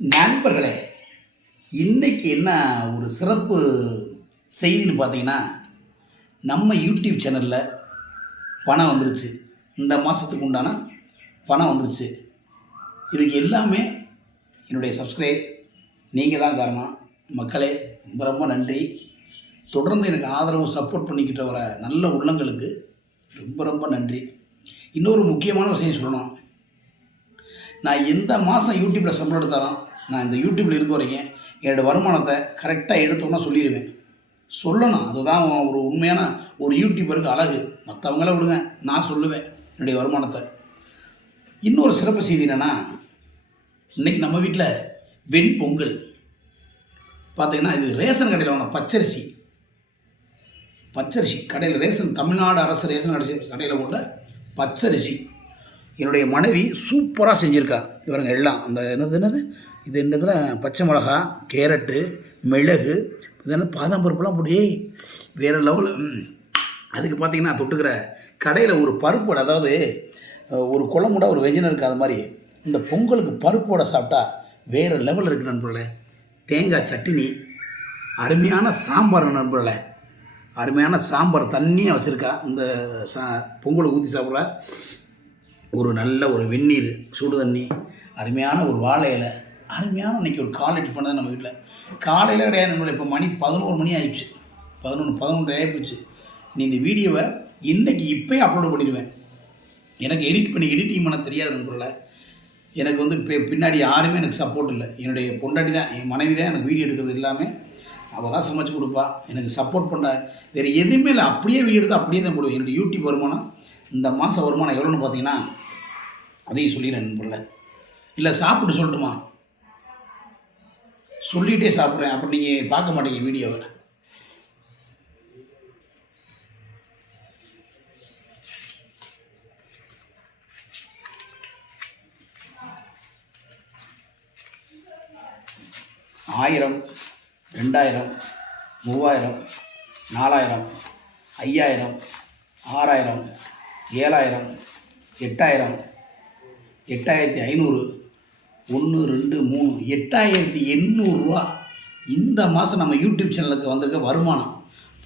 நண்பர்களே இன்றைக்கி என்ன ஒரு சிறப்பு செய்தின்னு பார்த்தீங்கன்னா நம்ம யூடியூப் சேனலில் பணம் வந்துருச்சு. இந்த மாதத்துக்கு உண்டான பணம் வந்துருச்சு. இதுக்கு எல்லாமே என்னுடைய சப்ஸ்கிரைப் நீங்கள் தான் காரணம். மக்களே ரொம்ப ரொம்ப நன்றி. தொடர்ந்து எனக்கு ஆதரவு சப்போர்ட் பண்ணிக்கிட்டு வர நல்ல உள்ளங்களுக்கு ரொம்ப ரொம்ப நன்றி. இன்னொரு முக்கியமான விஷயம் சொல்லணும். நான் எந்த மாதம் யூடியூப்பில் சம்பளம் எடுத்தாலும் நான் இந்த யூடியூப்பில் இருக்க வரைக்கும் என்னோடய வருமானத்தை கரெக்டாக எடுத்தோன்னா சொல்லிடுவேன். சொல்லணும். அதுதான் ஒரு உண்மையான ஒரு யூடியூபருக்கு அழகு. மற்றவங்கள விடுங்க. நான் சொல்லுவேன் என்னுடைய வருமானத்தை. இன்னொரு சிறப்பு செய்தி என்னென்னா இன்றைக்கி நம்ம வீட்டில் வெண் பொங்கல். பார்த்தீங்கன்னா இது ரேஷன் கடையில் வாங்க பச்சரிசி. பச்சரிசி கடையில் ரேஷன் தமிழ்நாடு அரசு ரேஷன் கடை கடையில் போட்ட பச்சரிசி. என்னுடைய மனைவி சூப்பராக செஞ்சுருக்கா. இவருங்க எல்லாம். அந்த என்னது என்னது? இது என்னதில் பச்சை மிளகா கேரட்டு மிளகு இதெல்லாம் பாதாம் பருப்புலாம் அப்படியே வேறு லெவலில் அதுக்கு பார்த்தீங்கன்னா தொட்டுக்கிற கடையில் ஒரு பருப்போட அதாவது ஒரு குழம்புடா ஒரு வெஜினம் இருக்குது அது மாதிரி இந்த பொங்கலுக்கு பருப்போட சாப்பிட்டா வேறு லெவலில் இருக்குது நண்பர்களே. தேங்காய் சட்னி அருமையான சாம்பார் நண்பர்களே. அருமையான சாம்பார் தண்ணியாக வச்சுருக்கா இந்த சா பொங்கலை ஊற்றி சாப்பிட்ற ஒரு நல்ல ஒரு வெந்நீர் சுடு தண்ணி அருமையான ஒரு வாழை இலை அருமையான இன்னைக்கு ஒரு காலை டிஃபன் தான் நம்ம வீட்டில் காலையில் கிடையாது நம்மளை இப்போ மணி பதினோரு மணி ஆயிடுச்சு. பதினொன்று பதினொன்று ஆகிப்போச்சு நீ இந்த வீடியோவை இன்னைக்கு இப்போயே அப்லோட் பண்ணிடுவேன். எனக்கு எடிட் பண்ணி எடிட்டிங் பண்ண தெரியாது நண்பர்களே எனக்கு வந்து இப்போ பின்னாடி யாருமே எனக்கு சப்போர்ட் இல்லை. என்னுடைய பொண்டாட்டி தான் என் மனைவி தான் எனக்கு வீடியோ எடுக்கிறது எல்லாமே. அவள் தான் சமைச்சு கொடுப்பா. எனக்கு சப்போர்ட் பண்ணுற வேறு எதுவுமே இல்லை. அப்படியே வீடியோ எடுத்து அப்படியே தான் போடுவேன். என்னுடைய யூடியூப் வருமானம் இந்த மாதம் வருமானம் எவ்வளோன்னு பார்த்தீங்கன்னா அதையும் சொல்லிடுறேன் நண்பரில் இல்லை சாப்பிட்டு சொல்லட்டுமா? சொல்லிகிட்டே சாப்பிட்றேன். அப்புறம் நீங்கள் பார்க்க மாட்டீங்க வீடியோவை ஆயிரம் ரெண்டாயிரம் மூவாயிரம் நாலாயிரம் ஐயாயிரம் ஆறாயிரம் ஏழாயிரம் எட்டாயிரம் எட்டாயிரத்தி ஐநூறு ஒன்று ரெண்டு மூணு எட்டாயிரத்தி எண்ணூறுரூவா. இந்த மாதம் நம்ம யூடியூப் சேனலுக்கு வந்திருக்க வருமானம்.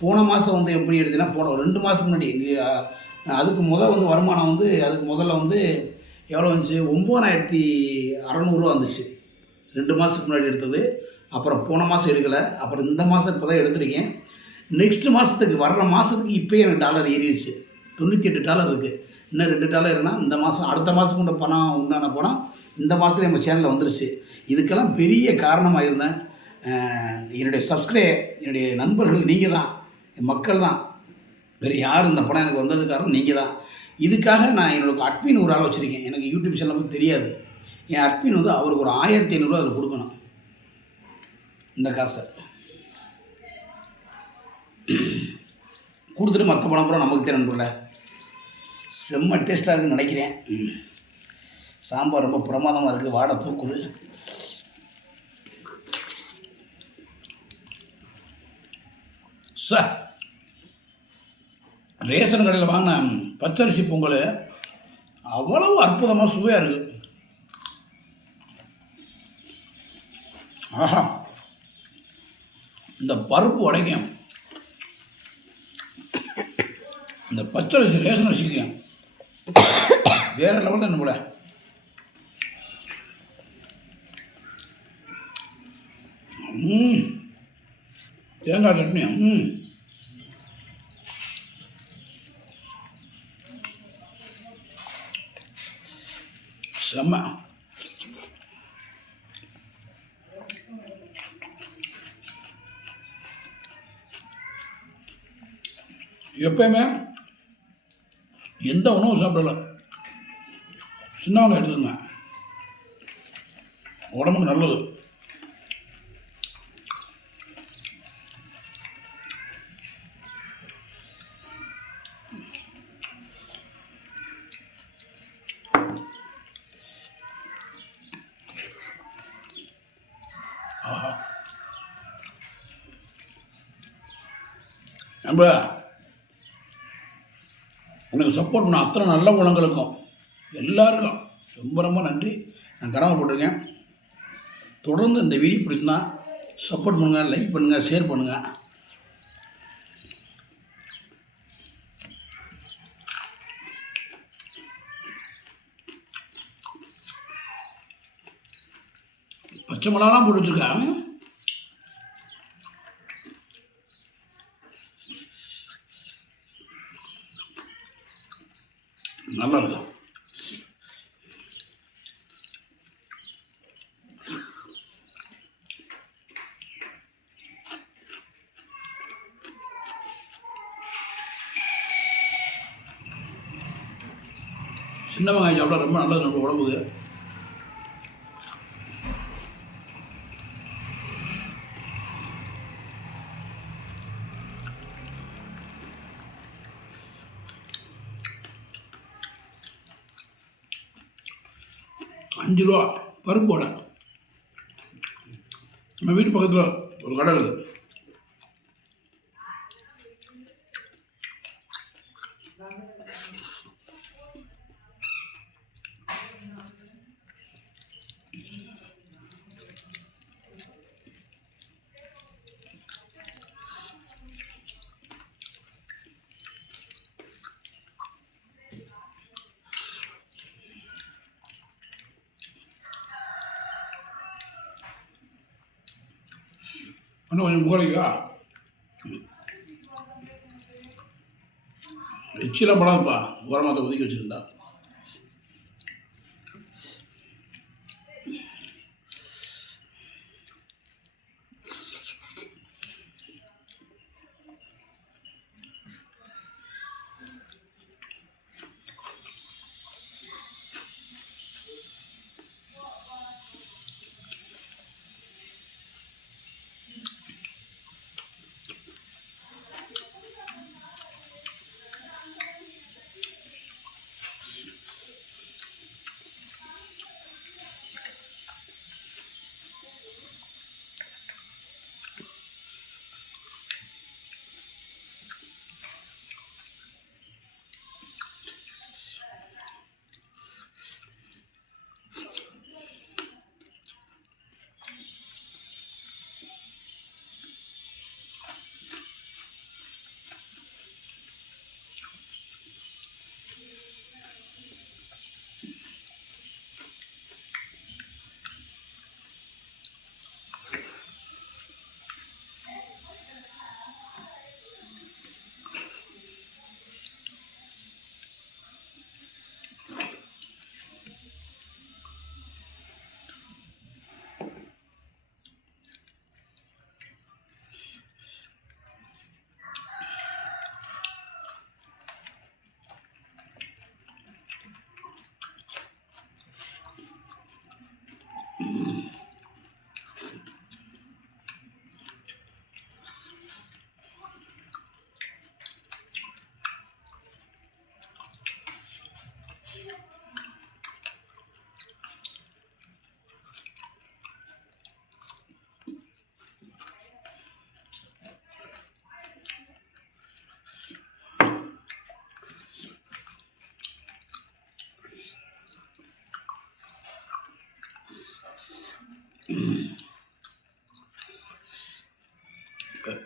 போன மாதம் வந்து எப்படி எடுத்தீங்கன்னா போன ரெண்டு மாதத்துக்கு முன்னாடி அதுக்கு முதல் வந்து வருமானம் வந்து அதுக்கு முதல்ல வந்து எவ்வளோ வந்துச்சு ஒம்பதாயிரத்தி அறநூறுவா வந்துச்சு ரெண்டு மாதத்துக்கு முன்னாடி எடுத்தது. அப்புறம் போன மாதம் எடுக்கலை. அப்புறம் இந்த மாதம் இப்போ தான் எடுத்திருக்கேன். நெக்ஸ்ட் மாதத்துக்கு வர்ற மாதத்துக்கு இப்போயே எனக்கு டாலர் ஏறிடுச்சு. தொண்ணூற்றி எட்டு டாலர் இருக்குது இன்னும் ரெண்டு டாலர்னா இந்த மாதம் அடுத்த மாதத்துக்கு பணம் உண்டான பணம் இந்த மாதத்துல நம்ம சேனலில் வந்துருச்சு. இதுக்கெல்லாம் பெரிய காரணமாக இருந்தேன். என்னுடைய சப்ஸ்கிரைப் என்னுடைய நண்பர்கள் நீங்கள் தான் என் மக்கள் தான் வேறு யார் இந்த படம் எனக்கு வந்தது காரணம் நீங்கள் தான் இதுக்காக நான் என்னோட அட்மின் ஒரு ஆள் வச்சுருக்கேன். எனக்கு யூடியூப் சேனல் பற்றி தெரியாது. என் அட்மின் வந்து அவருக்கு ஒரு ஆயிரத்தி ஐநூறுரூவா அதில் கொடுக்கணும். இந்த காசை. கொடுத்துட்டு மற்ற பணம் பூரா நமக்கு தெரியும்ல செம்ம டேஸ்ட்டாக இருக்குன்னு நினைக்கிறேன். சாம்பார் ரொம்ப பிரமாதமாக இருக்குது வாடை தூக்குது. சார் ரேஷன் கடையில் வாங்கின பச்சரிசி பொங்கல் அவ்வளவு அற்புதமாக சுவையாக இருக்குது ஆஹா. இந்த பருப்பு உடைக்கும் இந்த பச்சரிசி ரேஷன் அரிசிக்கும் வேற லெவலில் என்ன போல ம் தேங்காய் சட்னி ம் செம்ம. எப்பயுமே எந்த உணவும் சாப்பிடல. சின்னவங்க எடுத்துங்க உடம்புக்கு நல்லது. ஆஹா. நண்பா எனக்கு சப்போர்ட் பண்ண அத்தனை நல்ல குணங்களுக்கும். எல்லாருக்கும். ரொம்ப ரொம்ப நன்றி. நான் கடமைப்பட்டிருக்கேன் தொடர்ந்து இந்த வீடியோ பிடிச்சிருந்தா சப்போர்ட் பண்ணுங்கள் லைக் பண்ணுங்கள் ஷேர் பண்ணுங்கள் பச்சை மிளகாலாம் போட்டு வச்சுருக்கேன் நல்லா இருக்கும் சின்ன வெங்காயம் சாப்பிட்டா ரொம்ப நல்லது நம்ம உடம்புக்கு. அஞ்சு ரூபா பருப்பு வடை. நம்ம வீட்டு பக்கத்தில் ஒரு கடை இருக்குது. இன்னும் கொஞ்சம் முகலைக்கா எச்சிலாம் படாதுப்பா ஓரமாத்த ஒதுக்கி வச்சுருந்தா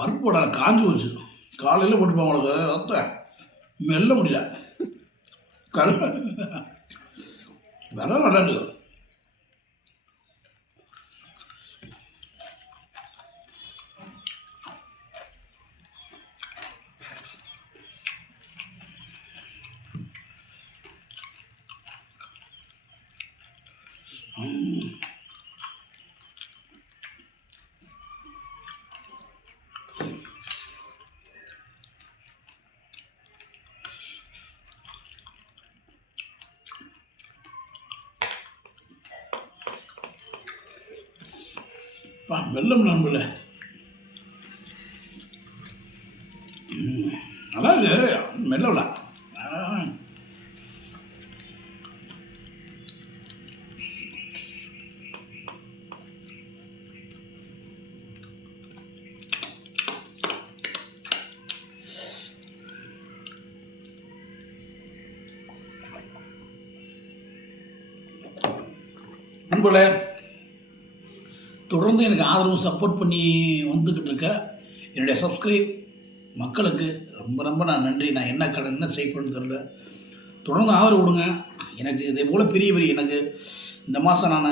பருப்பு வடை காஞ்சி வச்சு காலையில் போட்டுப்போம் உங்களுக்கு அத்தை மெல்ல முடியல. கரு வர நல்லா இருக்கு. வெள்ளம் நண்பல நல்லா இருக்கு. மெல்லவில நண்பர்களே தொடர்ந்து எனக்கு ஆதரவு சப்போர்ட் பண்ணி வந்துக்கிட்டு இருக்க என்னுடைய சப்ஸ்கிரைப் மக்களுக்கு ரொம்ப ரொம்ப நான் நன்றி. நான் என்ன கடன் என்ன செய்யணும்னு தெரில தொடர்ந்து ஆதரவு கொடுங்க. எனக்கு இதே போல் பெரிய பெரிய எனக்கு இந்த மாதம் நான்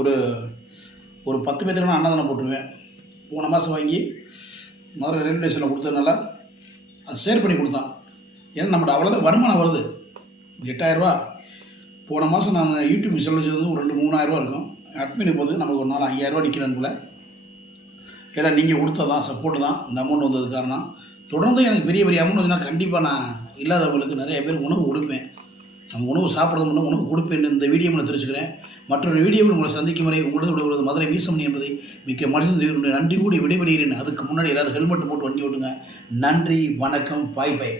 ஒரு ஒரு பத்து பேர்த்துக்கு நான் அன்னதானம் போட்டுருவேன். போன மாதம் வாங்கி மதுரை ரயில்வே ஸ்டேஷனில் கொடுத்ததுனால அது ஷேர் பண்ணி கொடுத்தான். ஏன்னா நம்மகிட்ட அவ்வளோதான் வருமானம் வருது. எட்டாயிரரூபா போன மாதம் நான் யூடியூப் செலவு ஒரு ரெண்டு மூணாயிரரூவா இருக்கும். அட்மின் போது நமக்கு ஒரு நாள் ஐயாயிரரூவா நிற்கிறேன் போல். ஏன்னா நீங்கள் கொடுத்ததான் சப்போர்ட் தான் இந்த அமௌண்ட் வந்தது காரணம். தொடர்ந்து எனக்கு பெரிய பெரிய அமௌண்ட் வந்துன்னா கண்டிப்பாக நான் இல்லாதவங்களுக்கு நிறைய பேர் உணவு கொடுப்பேன். நம்ம உணவு சாப்பிட்றது மூலம் உணவு கொடுப்பேன். இந்த வீடியோ நான் தெரிஞ்சுக்கிறேன். மற்றொரு வீடியோவில் உங்களை சந்திக்கும் வரை உங்களது விடுவது மதுரை மீசமணி என்பதை மிக்க மனிதன் நன்றி கூடி விடைபெறுகிறேன். அதுக்கு முன்னாடி எல்லோரும் ஹெல்மெட் போட்டு வண்டி ஓட்டுங்க. நன்றி வணக்கம் பாய் பாய்